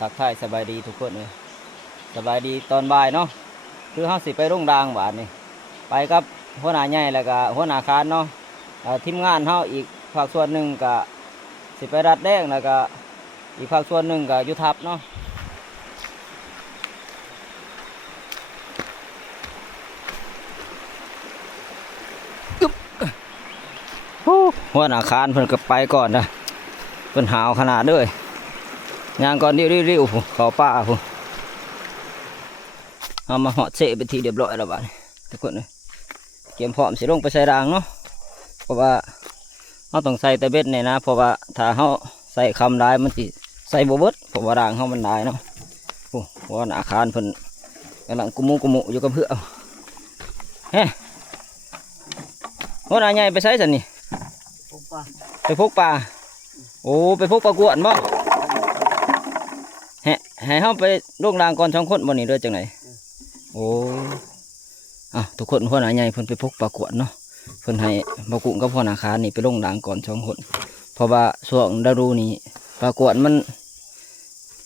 ทักทายสบายดีทุกคนเลยสบายดีตอนบ่ายเนาะคือเฮาสิไปรุ่งดางบาดนี่ไปกับหัวหน้าใหญ่แล้วก็หัวหน้าคานเนาะทีมงานเฮาอีกภาคส่วนหนึ่งก็สิไปรัดแดงแล้วก็อีกภาคส่วนหนึ่งก็อยู่ทับเนาะหัวหน้าคานเพิ่นก็ไปก่อนนะเพิ่นหาวขนาดเลยย่างก่อนริ้วๆผู้เข้าป่าผู้เอามาเหาะเสะเป็นทีเรียบร้อยแล้วบาดนี้ทุกคนเลยเตรียมพร้อมสิลงไปใส่รางเนาะเพราะว่าเราต้องใส่แต่เบ็ดเนี่ยนะเพราะว่าถ้าเราใส่คำได้มันสิใส่บ่เบิดเพราะว่ารางเรามันได้เนาะโอ้หัวหน้าคานเพิ่นกำลังกุมุอยู่กับเพื่อนเฮ้หัวหน้าใหญ่ไปใส่สันนี่ไปพกปลาโอ้ไปพกปลากวนบ่ให้เฮาไปลงรางก่อน2 คนบ่นี่เด้อจังไหนโอ้ทุกคนหัวหน้าใหญ่เพิ่นไปพกปลากวนเนาะเพิ่นให้บ่กุ้งกับหัวหน้าคานนี่ไปลงรางก่อน2 คนเพราะว่าช่วงฤดูนี้ปลากวนมัน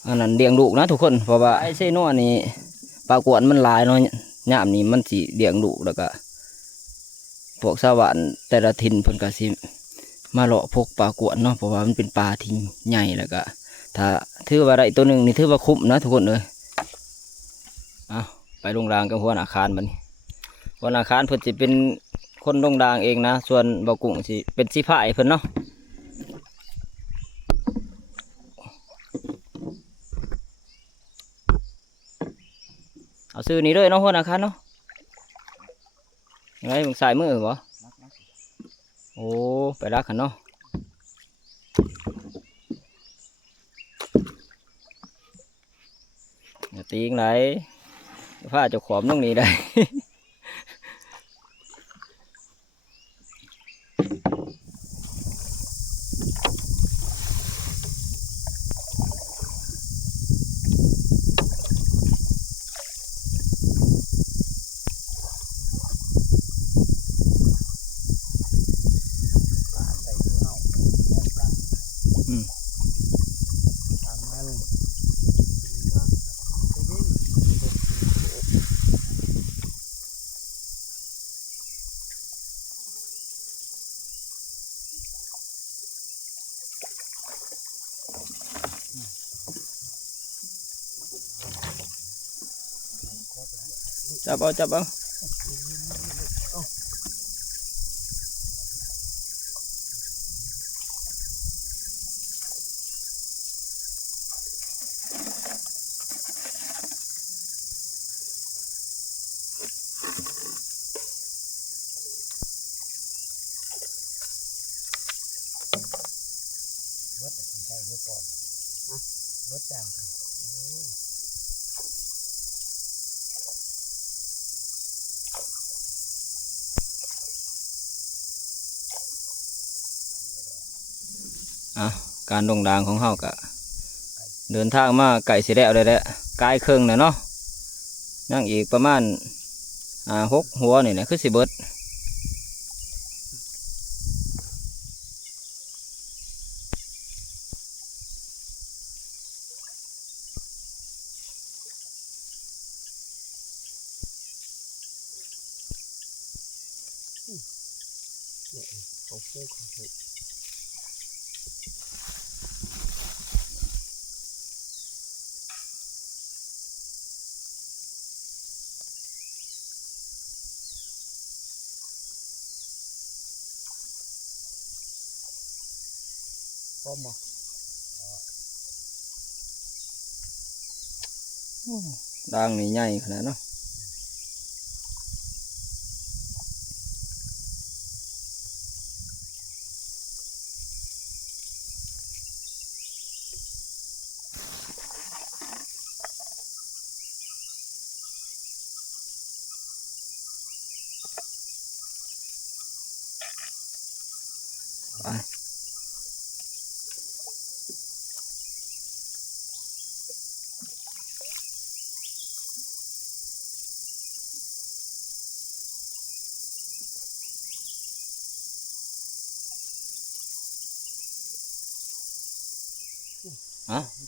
อันนั้นเลี้ยงลูกนะทุกคนเพราะว่าไอ้เซโน่นี่ปลากวนมันหลายเนาะยามนี้มันสิเลี้ยงลูกแล้วก็พวกชาวบ้านแต่ละถิ่นเพิ่นก็สิมาเลาะพกปลากวนเนาะเพราะว่ามันเป็นปลาที่ใหญ่แล้วก็ถ้าถือว่าได้ตัวหนึ่งนี่ถือว่าคุ้มนะทุกคนเลยไปลงรางกับหัวหน้าคานมันหัวหน้าคานเพิ่นสิเป็นคนลงรางเองนะส่วนบ่กุ้งสิเป็นสิพายเพิ่นเนาะเอาซื้อนี้เลยเนาะหัวหน้าคานเนาะยังไงมึงสายมือบ่โอ้ไปรักกันเนาะอย่าตีงไหนผ้าจะขวมตรงนี้ได้จับเอาจับเอาเบิดแต่ใช่เบิดปอนเบิดจังการลงรางของเฮาก็เดินทางมาไก่สิแล้วได้แล้วกายเครื่องนะเนาะนั่งอีกประมาณ6 หัวนี่แหละคือสิเบิดพร้อมบ่ด่างนี่ใหญ่ขนาดเนาะ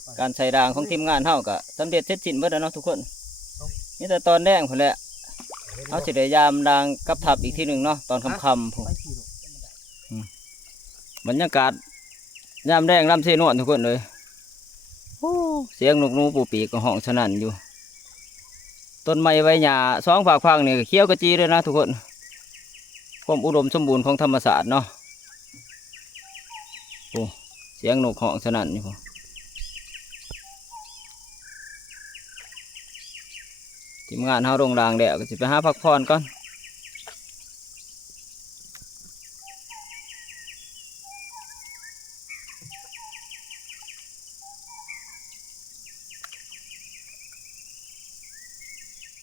ไป การใส่รางของทีมงานเฮาก็สำเร็จเสร็จสิ้นเบิดแล้วเนาะทุกคนนี่แต่ตอนแรกพุ่นแหละเฮาสิได้ยามรางกับทับอีกทีหนึ่งเนาะตอนค่ำๆพุ่นบรรยากาศยามแรงลำเสนวนทุกคนเลยโอ้เสียงนกนูปูปีกก็ห้องสนั่นอยู่ต้นไม้ใบหญ้าสองฝากฟังนี่ก็เขียวกระจีเลยนะทุกคนความอุดมสมบูรณ์ของธรรมศาสตร์เนาะโอ้เสียงนกห้องสนั่นนี่พุ่นทีมงานเฮาลงรางแล้วก็สิไปหาพักผ่อนก่อน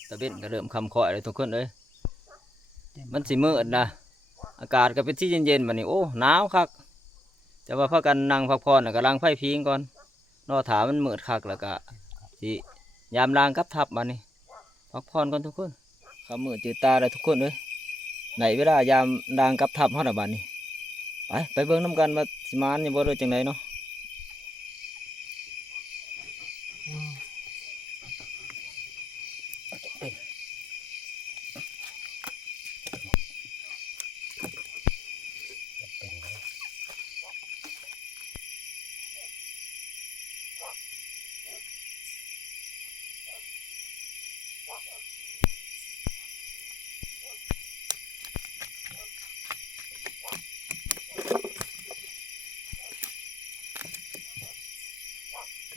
ตะเบ็นก็เริ่มคำคอยเลยทุกคนเลยมันสิมืดนะอากาศก็เป็นที่เย็นๆแบบนี้โอ้หนาวคักแต่ว่าพากันนั่งพักผ่อนก็ล้างไฟพิงก่อนรอถามันมืดคักแล้วก็สิยามล้างกับทับมานี่พักผ่อนก่อนทุกคนเขามืดจืดตาเลยทุกคนเลยไหนเวลายามล้างกับทับฮอดอะบาดนี้ไปเบิ่งน้ำกันว่าสิมานนี่บ่ได้จังไดเนาะ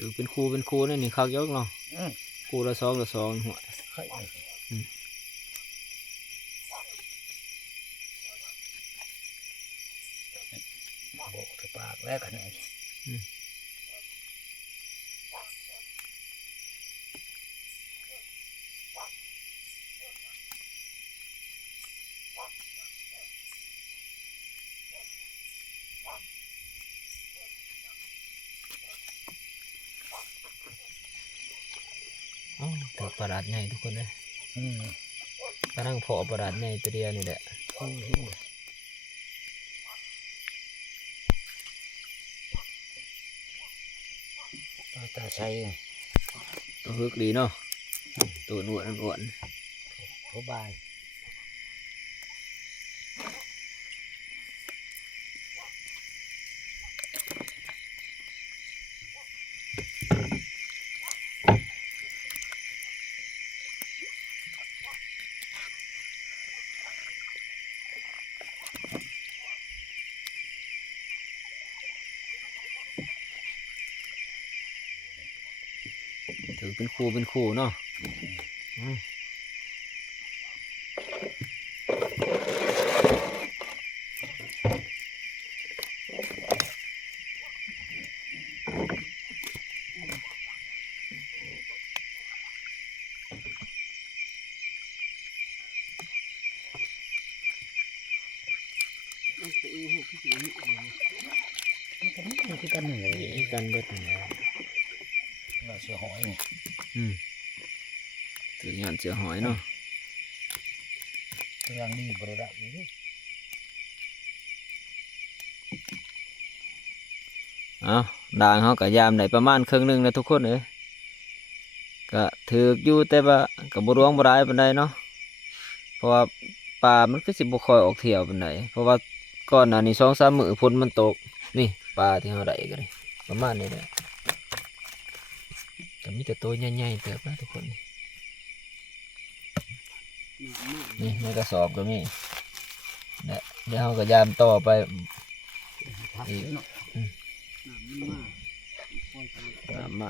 ถือเป็นครูนี่คักยกเนาะครูละ2หัวโบกถือปากแล้วกันเนี่ยถือประหลาดใหญ่ทุกคนเลยกำลังเพาะประหลาดใหญ่ตัวเดียวนี่แหละตาใช้ตัวฮึกดีเนาะตัวหนวดหัวบายถือเป็นครูเนาะมันคือกันเลย กันเบิดนี่แหละ เราเสือหอยนี่ ถือหย่อนเสือหอยเนาะ กำลังดีบริระอยู่นี่ เอาด่างเขาก็ยามได้ประมาณครึ่งหนึงแล้วทุกคนเลยก็ถือกอยู่แต่ว่าก็บ่รวงบ่ได้ปานใดเนาะเพราะว่าปลามันก็สิบ่ค่อยออกเที่ยวปานใดเพราะว่าก่อนหน้านี้2-3 มื้อฝนมันตกนี่ปลาที่เขาได้ก็ได้ประมาณนี้แหละแต่มีแต่ตัวใหญ่ๆเติบนะทุกคนนี่ในกระสอบก็มีเนี่ยเดี๋ยวเขาก็ยามต่อไปอีกมา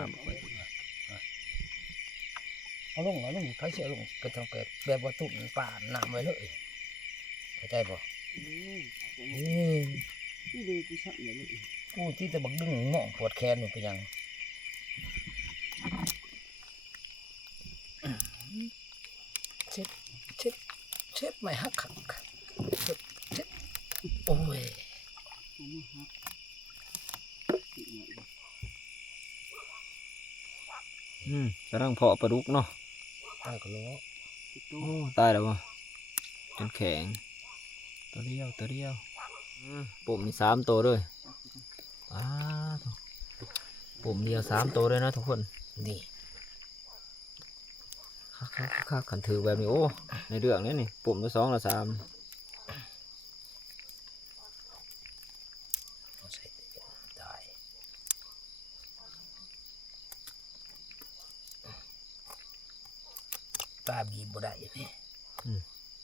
เอาลงเขาเสียลงกระทงแกแบบว่าตุ่นป่าหนามไว้เลยเข้าใจป่ะกูที่จะบักดึงเงาะปวดแขนอยู่ไปยังเช็ดไม่หักเช็ดโอ้ย กำลังเพาะปลาดุกเนาะ ตายก็ล้อ โอ้ตายแล้ววะจนแข็งตัวเดียวปุ่มนี่3 ตัวด้วย ปุ่มเดียว3ตัวเลยนะทุกคน นี่ คักขันถือแบบนี้โอ้ในเรื่องนี้นี่ปุ่มละ2ละ3 เอาใส่ได้ปลาบีบบ่ได้นี่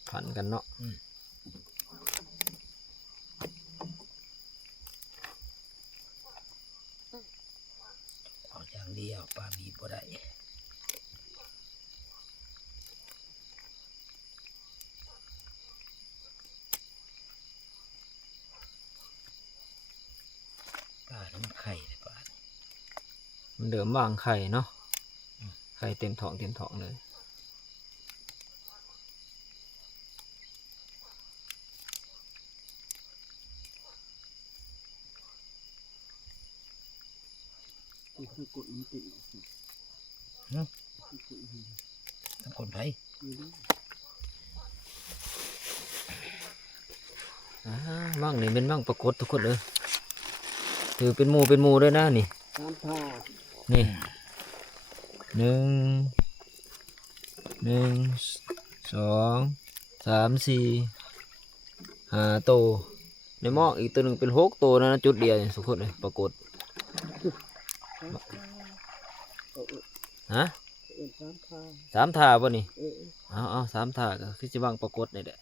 ผันกันเนาะ เอาอย่างเดียวปลาบีบบ่ได้ปลาน้ำไข่เลยปลา มันเดิมวางไข่เนาะไข่เต็มท้องเลย คือกดมันติดทั้งคนไทย มั่งนี่เป็นมั่งปรากฏทุกคนเลยถือเป็นหมูด้วยนะนี่นี่1 2 3 4 5ตัวในหม้ออีกตัวหนึ่งเป็น6ตัวนะจุดเดียวนี่ทุกคนเลยปรากฏฮะ3 ถาป่ะนี่เอา3 ถาก็คือจะบังปรากฏนี่แหละ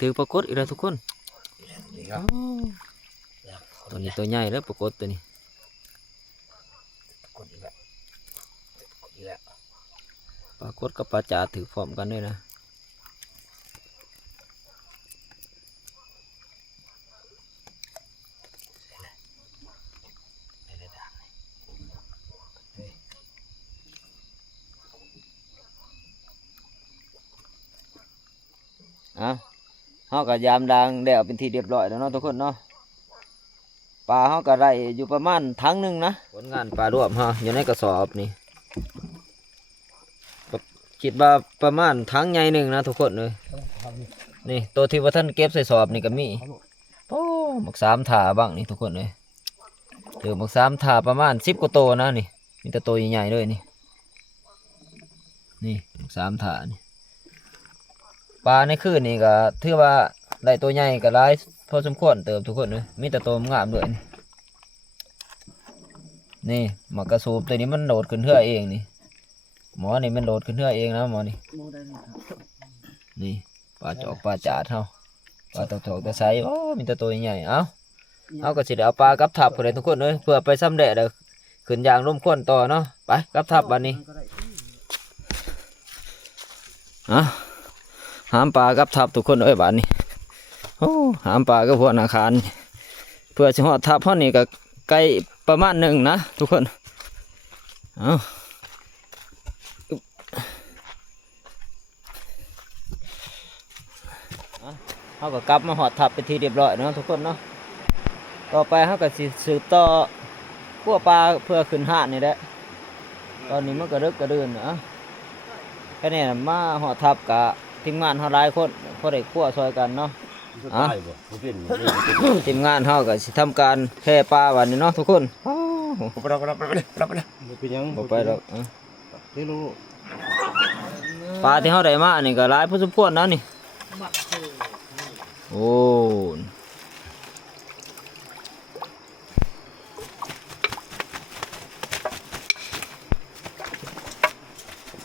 ถือปรากฏอีกแล้วทุกคน นี่ครับ ตัวนี้ตัวใหญ่แล้วปรากฏตัวนี้ กดอีกแล้วกดอีกแล้ว ปรากฏกับปลาจ๋าถือพร้อมกันด้วยนะ ไม่ได้ด่างเลยเฮ้ย เฮากับยามดังได้เอาเป็นที่เรียบร้อยแล้วเนาะทุกคนเนาะปลาเฮาก็ได้อยู่ประมาณถังหนึ่งนะผลงานปลารวมฮะอยู่ในกระสอบนี่คิดว่าประมาณถังใหญ่หนึ่งนะทุกคนเลยนี่ตัวที่ว่าท่านเก็บใส่สอบนี่ก็มีโอ้หมัก3 ถาบ้างนี่ทุกคนเลยเจอหมัก3 ถาประมาณ10 กว่าตัวนะนี่มีแต่ตัวใหญ่ๆเลยนี่นี่หมัก3 ถานี่ปลาในคืนนี่ก็ถือว่าได้ตัวใหญ่ก็หลายพอสมควรเติมทุกคนเลยมีแต่ตัวงามด้วยนี่หมากกระสูบตัวนี้มันโดดขึ้นเทือเองนี่หมอนี่มันโดดขึ้นเทือเองนะหมอนี่นี่ปลาจอกปลาจาดเฮาปลาตอกตะไซโอ้มีแต่ตัวใหญ่เอาก็สิได้เอาปลากับทับคนใดทุกคนเลยเพื่อไปซ้ำแดดเด้อขึ้นยางร่มข้นต่อเนาะไปกับทับบัดนี้หามปลากับทับทุกคนเอ้ยบ้านนี้โอ้หามปลากับพวกนาคารเพื่อจะหอดทับเพราะนี่ก็ไกลประมาณ1นะทุกคนเขาก็กลับมาหอดทับไปนทีเรียบร้อยเนาะทุกคนเนาะต่อไปเขาก็สิสืบต่อขั้วปลาเพื่อขึ้นห้านนี่แหละตอนนี้มันก็เลิกกระเดินเนาะแค่นี้มาหอดทับกะทีมงานเขาหลายคนพอได้คั่วซอยกันเนาะทีมงานเขาก็สิทำการแค่ปลาวันนี้เนาะทุกคนไปแล้วไปแล้วเป็นยัง บ่ไปดอกปลาที่เขาได้มานี่ก็หลายพอสมควรนะนี่โอ้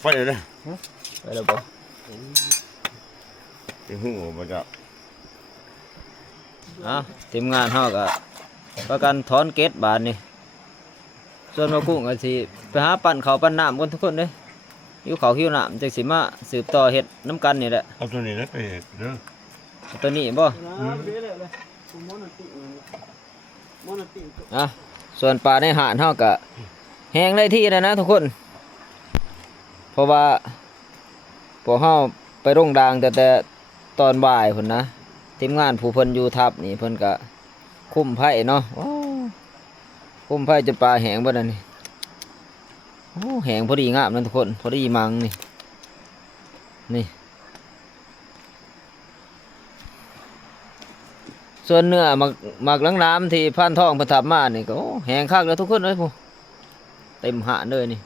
ไปเลยนะ ไปแล้วบ่ จะหูมาจาก ทีมงานเขาก็ประกันถอนเกตบาทนี่ส่วนมากุ้งก็สิไปหาปั่นเขาวปั่นน้ำกันทุกคนเลยหิวเขาวหิวน้ำจังสิมาสืบต่อเห็ดน้ำกันนี่แหละ เอาตัวนี้แล้วไปเด้อ ตัวนี้บ่ส่วนปลาในหาดเฮาก็แห้งได้ที่แล้วนะทุกคนเพราะว่าพวกเฮาไปร่งดางแต่ตอนบ่ายพุ่นนะทีมงานผู้เพิ่นอยู่ทับนี่เพิ่นก็คุ้มไผ่เนาะคุ้มไผ่จนปลาแห้งบ่นั่นนี่โอ้แห้งพอดีงามนั่นทุกคนพอดีมังนี่ ส่วนเนื้อหมักล้างน้ำที่พานทองเพิ่นทับมานี่ก็โอ้แห้งคักแล้วทุกคนเอ้ยผู้เต็มหะเลยนี่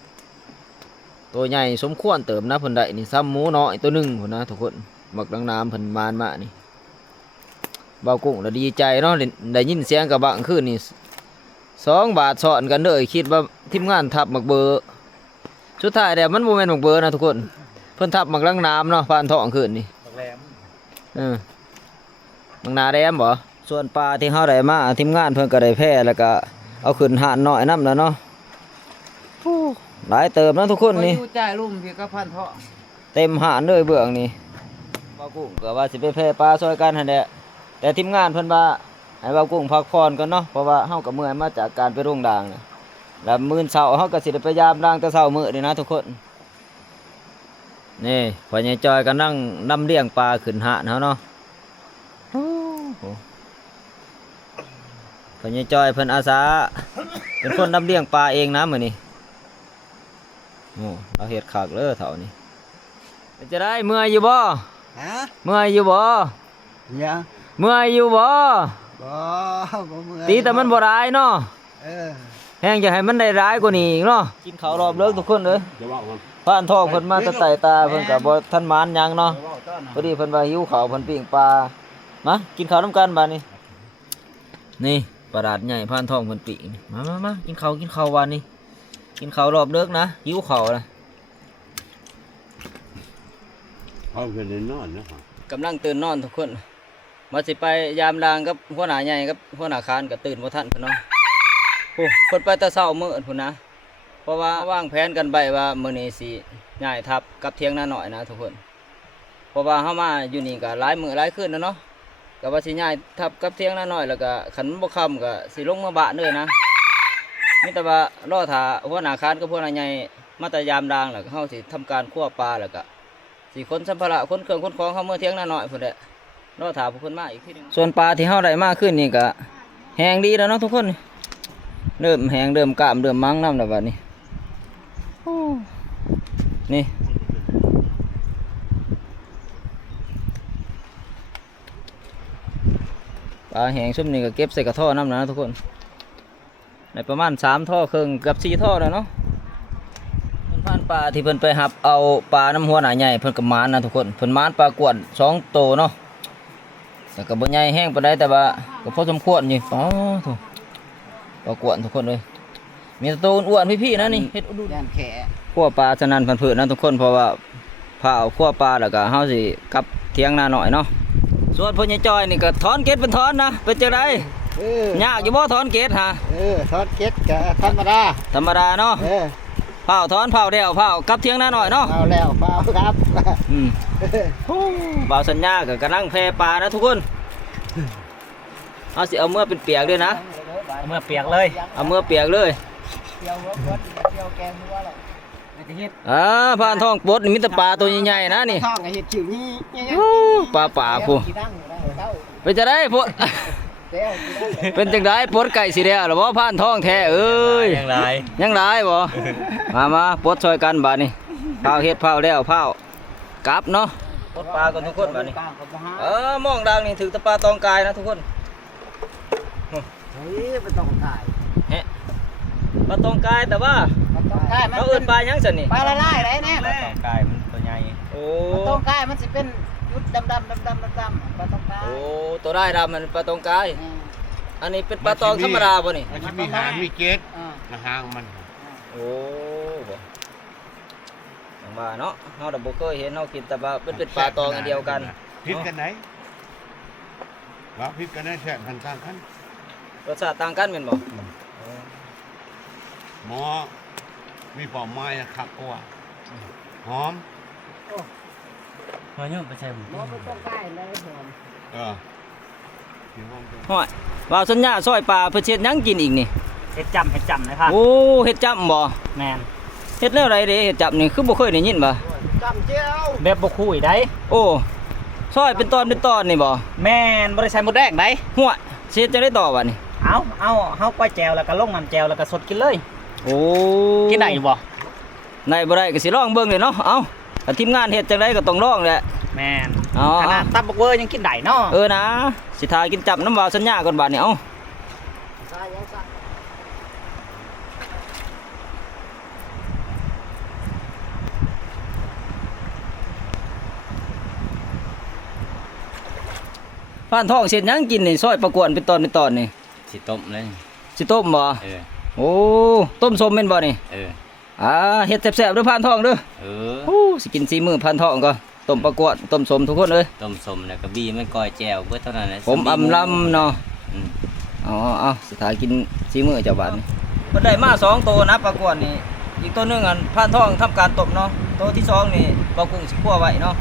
ตัวใหญ่สมควรเติมนะเพิ่นได้นี่ซ้ำหมูน้อยตัวหนึงพุ่นนะทุกคนหมักล้างน้ำเพิ่นมานมานี่เบากุ้งแล้วดีใจเนาะได้ยินเสียงกระบะขึ้นนี่2 บาทสอนกันเด้อคิดว่าทีมงานทับหมักเบอร์สุดท้ายแล้วมันบ่แม่นหมักเบอร์นะทุกคนเพิ่นทับหมักล้างน้ำเนาะพานทองขึ้นนี่ แหลม มังนาแดมบ่ส่วนปลาที่เฮาได้มาทีมงานเพิ่นก็ได้แพร่แล้วก็เอาขึ้นหาดน้อยนํแล้วเนาะหลายเติมนะทุกคนนี่ อยู่จ่ายลุ่มพี่ก็พันเถาะ เต็มหาดเลยเบื้องนี่บ่าวกุ้งก็ว่าสิไปแพร่ปลาซอยกันหั่นแหละแต่ทีมงานเพิ่นว่าให้บ่าวกุ้งพักผ่อนก่อนเนาะเพราะว่าเฮาก็เมื่อยมาจากการไปโรงด่างน่ะแล้วมื้อเช้าเฮาก็สิได้พยายามด่างแต่เช้ามื้อนี่นะทุกคนนี่พ่อใหญ่จอยก็นั่งนำเลี้ยงปลาขึ้นหาดเฮาเนาะ เพิ่นยายจอยเพิ่นอาสาเป็นคนนำเลี้ยงปลาเองนะมื้อนี้โอ้เราเฮ็ดคักเด้อเฒ่านี่เป็นจะได้เมื่อยอยู่บ่ ฮะ เมื่อยอยู่บ่ ยัง เมื่อยอยู่บ่ บ่เมื่อย ตีแต่มันบ่ร้ายเนาะ เออ แฮงจะให้มันได้ร้ายกว่านี้อีกเนาะกินข้าวรอบเลิกทุกคนเด้อ จะบอกมัน ผ่านทองเพิ่นมาแตะไต่ตาเพิ่นก็บ่ทันหมานหยังเนาะพอดีเพิ่นว่าหิวข้าวเพิ่นปิ้งปลามากินข้าวนำกันบัดนี้นี่ปลาดาดใหญ่ผ่านทองเพิ่นปิ้งนี่มากินข้าววันนี้กินข้าวรอบเลิกนะหิวข้าวนะ เขาเป็นนอนนะ กำลังตื่นนอนทุกคนมาสิไปยามรางกับหัวหน้าใหญ่กับหัวหน้าคานก็ตื่นบ่ทันเพิ่นเนาะโอ้เพิ่นไปแต่เช้ามื้อพุ่นนะเพราะว่าวางแผนกันไว้ว่ามื้อนี้สิย้ายทัพกับเที่ยงนาน้อยนะทุกคนเพราะว่าเฮามาอยู่นี่ก็หลายมื้อหลายคืนแล้วเนาะก็ว่าสิย้ายทัพกับเที่ยงนาน้อยแล้วก็คันบ่ค่ำก็สิลงมาบ้านเลยนะมีแต่ว่ารอท่าหัวหน้าคานกับหัวหน้าใหญ่มาแต่ยามรางแล้วก็เฮาสิทำการคั่วปลาแล้วก็สิขนสัมภาระขนเครื่องขนของเฮาเมื่อเที่ยงนาน้อยพุ่นแหละรอท่าผู้เพิ่นมาอีกทีนึงส่วนปลาที่เฮาได้มาขึ้นนี่ก็แห้งดีแล้วเนาะทุกคนเริ่มแห้งเริ่มกล้ามเริ่มมั้งน้ำแล้วบัดนี้นี่ปลาแห้งซุ่มนี่ก็เก็บใส่กระท่อน้ำนะทุกคนในประมาณ3 ท่อครึ่งเกือบ4 ท่อแล้วเนาะเพิ่นผ่านปลาที่เพิ่นไปหับเอาปลาน้ำหัวหนาใหญ่เพิ่นก็มานนะทุกคนเพิ่นมานปลากวน2 โตเนาะแต่ก็บ่ใหญ่แห้งปานใดแต่ว่าก็พอสมควรอยู่อ๋อถูกปลากวนทุกคนเลยมีแต่ตัวอ้วนๆพี่ๆนะนี่เฮ็ดอุด ย่านแข คั่วปลาฉะนั้นพันผืนนะทุกคนเพราะว่าผ้าเอาคั่วปลาแล้วก็เฮาสิกลับเที่ยงนาหน่อยเนาะส่วนพ่อใหญ่จอยนี่ก็ถอนเกล็ดเป็นถอนนะเป็นจังได๋ ยากอยู่บ่ถอนเกล็ดฮะ ทอดเก็ดกับธรรมดา ธรรมดาเนาะเผาถอนเผาเดี่ยวเผากลับเที่ยงนาหน่อยเนาะ เอาแล้วเปล่าครับ อืมบ่าวสัญญาก็กำลังแพปลานะทุกคนเอาสิเอาเมื่อเป็นเปียกด้วยนะ เมื่อเปียกเลย เอาเมื่อเปียกเลย เที่ยวรถเที่ยวแกงหัวหรอกไม่ได้เฮ็ด ผ่านท้องปดนี่มีแต่ปลาตัวใหญ่ๆนะนี่ ท้องก็เฮ็ดชื่อนี้ ปลาป่าผู้ กี่ดังได้เท่า เป็นจะได้พด เต้ากี่ดัง เป็นจังได๋ปดไก่สิแล้วหรือบ่ผ่านท้องแท้เอ้ย ยังไร ยังหลายบ่มาปดช่วยกันบัดนี้เผาเฮ็ดเผาแล้วเผากลับเนาะปดปลากันทุกคนบัดนี้มองดังนี่ถือแตะปลาตองกายนะทุกคน เฮ้ยมันต้องถ่าย ปลาตองกายแต่ว่า มันต้องถ่ายมัน เราเอิ้นปลาหยังซั่นนี่ ปลาละลายได้แน่ ตองกายมันตัวใหญ่ โอ้ มันต้องถ่ายมันสิเป็นยุดดำปลาต้องถ่าย โอ้ตัวได้ดำมันปลาตองกายอันนี้เป็นปลาตองธรรมดาบ่นี่ มันจะมีหางมีเกล็ดนะหางมัน โอ้บ่จังว่าเนาะเฮาบ่เคยเห็นเฮาคิดแต่ว่าเป็นปลาตองอันเดียวกัน พิษกันไหนว่าพิษกันไหนแฉะต่างกัน รสชาติต่างกันแม่นบ่ หมอมีปอมไม้นะครับกว่าหอม หมอมันต้องถ่ายเลยผม เออที่ห้องตรง ฮ้อยว่าสัญญาซอยปลาเพิ่นเฮ็ดหยังกินอีกนี่ เฮ็ดจำนะครับ โอ้เฮ็ดจับบ่ แมน เฮ็ดแนวใดเด้เฮ็ดจับนี่คือบ่เคยได้ยินบ่ จำเจ้า แบบบ่คุยได้ โอ้ซอยเป็นตอนนี่บ่ แม่นบ่ได้ใช้หมดแดงได้ หัวสิเฮ็ดจังได๋ต่อบัดนี้ เอาเฮาก้อยแจวแล้วก็ลงน้ำแจวแล้วก็สดกินเลย โอ้ กินได้อยู่บ่ ได้บ่ได้ก็สิลองเบิ่งเลยเนาะเอ้าถ้าทีมงานเฮ็ดจังไดก็ต้องลองแหละ แม่น เอา ขนาดตับบักเวอร์ยังกินได้เนาะ นะสิทากินจับน้ำวาวสัญญาก่อนบาดนี่เอ้าผ่านท้องเสร็จยังกินนี่ซอยประกวนเป็นตอนนี่ สิต้มเลย สิต้มบ่ เออ โอ้ต้มส้มแม่นบ่นี่ เออ เฮ็ดแซ่บๆเด้อผ่านท้องเด้อ เออ โอ้สิกินสีมือผ่านท้องก็ต้มประกวดต้มส้มทุกคนเอ้ย ต้มสมแล้วก็บี้มันก้อยแจวเบิดเท่านั้นแหละ ผมอำลำเนาะ อืม เอาสิทากินสีมือเจ้าบาดนี่มันได้มา2ตัวนะประกวดนี่อีกตัวหนึงอันผ่านท้องทำการต้มเนาะตัวที่2นี่บ่กุ้งสิคั่วไว้เนาะ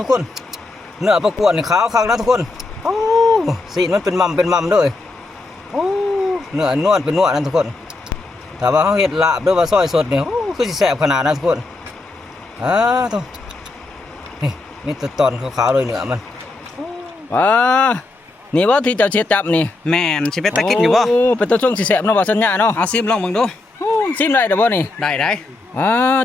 ทุกคนเนื้อประกวดนี่ขาวคักนะทุกคนโอ้สีมันเป็นมัมเด้อโอ้เนื้อนวลเป็นนวลนะทุกคนแต่ว่าเขาเฮ็ดลาบด้วยว่าซอยสดนี่โอ้คือสิแซ่บขนาดนะทุกคนทุกนี่มีแต่ตอนขาวๆเลยเนื้อมันนี่ว่าที่เจ้าเช็ดจับนี่ แม่นสิเป็นตะกินอยู่บ่ โเป็นตัวช่วงสิแซ่บเนาะว่าสัญญาเนาะ เอาซิมลองเบิ่งดู ซิมได้เด้อบ่นี่ ได้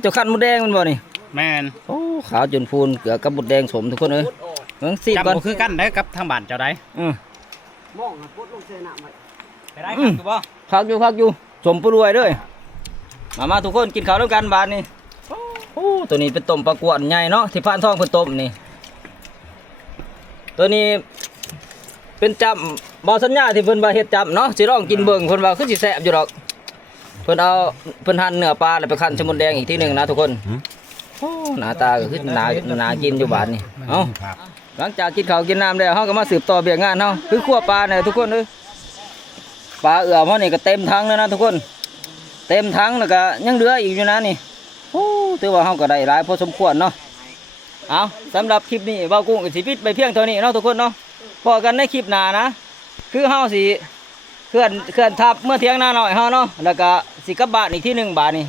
เจ้าขันมดแดงมันบ่นี่ แม่น โอ้ขาวจนพูนเกลือกับมดแดงสมทุกคนเอ้ยเบิ่งซิม จำ ก่อน บ่คือกันได้อกับทางบ้านเจ้าได้ มองปดลงเสน้ำไว้ ไปได้ครับอยู่บ่ พักอยู่สมปรวยเด้อมาทุกคนกินข้าวด้วยกันบาดนี่โอ้ตัวนี้เป็นต้มปลากวนใหญ่เนาะที่ผ่านท้องเพิ่นต้มนี่ตัวนี้เป็นจำบ่สัญญาที่เพิ่นว่าเฮ็ดจำเนาะสิลองกินเบิ่งเพิ่นว่าคือสิแซ่บอยู่ดอกเพิ่นหั่นเนื้อปลาแล้วไปคั่นสมุนแดงอีกทีหนึงนะทุกคนโอ้หน้าตาก็คือน่ากินอยู่บาดนี่เอ้าหลังจากกินข้าวกินน้ำแล้วเฮาก็มาสืบต่อเบียกงานเฮาคือคั่วปลาเนี่ยทุกคนเอ้ยปลาเอื้อมเฮานี่ก็เต็มถังแล้วนะทุกคนเต็มถังแล้วก็ยังเหลืออีกอยู่นะนี่โอ้ถือว่าเฮาก็ได้หลายพอสมควรเนาะเอาสำหรับคลิปนี้เว้ากุ้งก็สิปิดไปเพียงเท่านี้เนาะทุกคนเนาะพอกันในคลิปหน้านะคือเฮาสิเคลื่อนทับเมื่อเที่ยงหน้าหน่อยเฮาเนาะแล้วก็สิกลับบ้านอีกที่หนึ่งบาทนี่